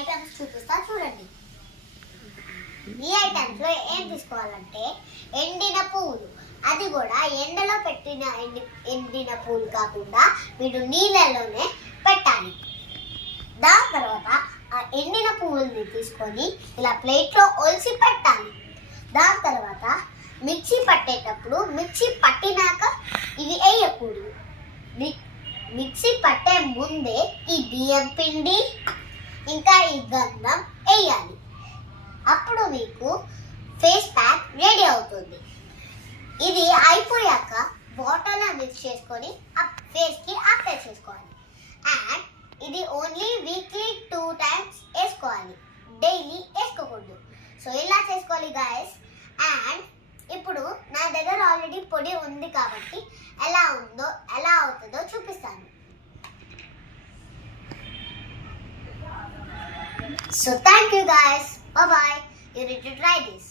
Items చూపిస్తా చూడండి. ఈ ఐటమ్స్ లో ఏం తీసుకోవాలంటే ఎండిన పువ్వులు, అది కూడా ఎండలో పెట్టిన ఎండిన పువ్వులు కాకుండా మీరు నీళ్ళలోనే పెట్టాలి. దాని తర్వాత ఆ ఎండిన పువ్వుల్ని తీసుకొని ఇలా ప్లేట్లో ఒలిసి పెట్టాలి. దాని తర్వాత మిక్సీ పట్టేటప్పుడు మిక్సీ పట్టినాక ఇవి వేయకూడదు. మిక్సీ పట్టే ముందే ఈ బియ్యం పిండి ఇంకా ఈ గంధం వేయాలి. అప్పుడు మీకు ఫేస్ ప్యాక్ రెడీ అవుతుంది. ఇది అయిపోయాక వాటర్లో మిక్స్ చేసుకొని ఫేస్కి అప్లై చేసుకోవాలి. అండ్ ఇది ఓన్లీ వీక్లీ 2 times వేసుకోవాలి, డైలీ వేసుకోకూడదు. సో ఇలా చేసుకోవాలి గాయస్. అండ్ ఇప్పుడు నా దగ్గర ఆల్రెడీ పొడి ఉంది కాబట్టి ఎలా అవుతుందో చూపిస్తాను. So thank you guys. Bye bye. You need to try this.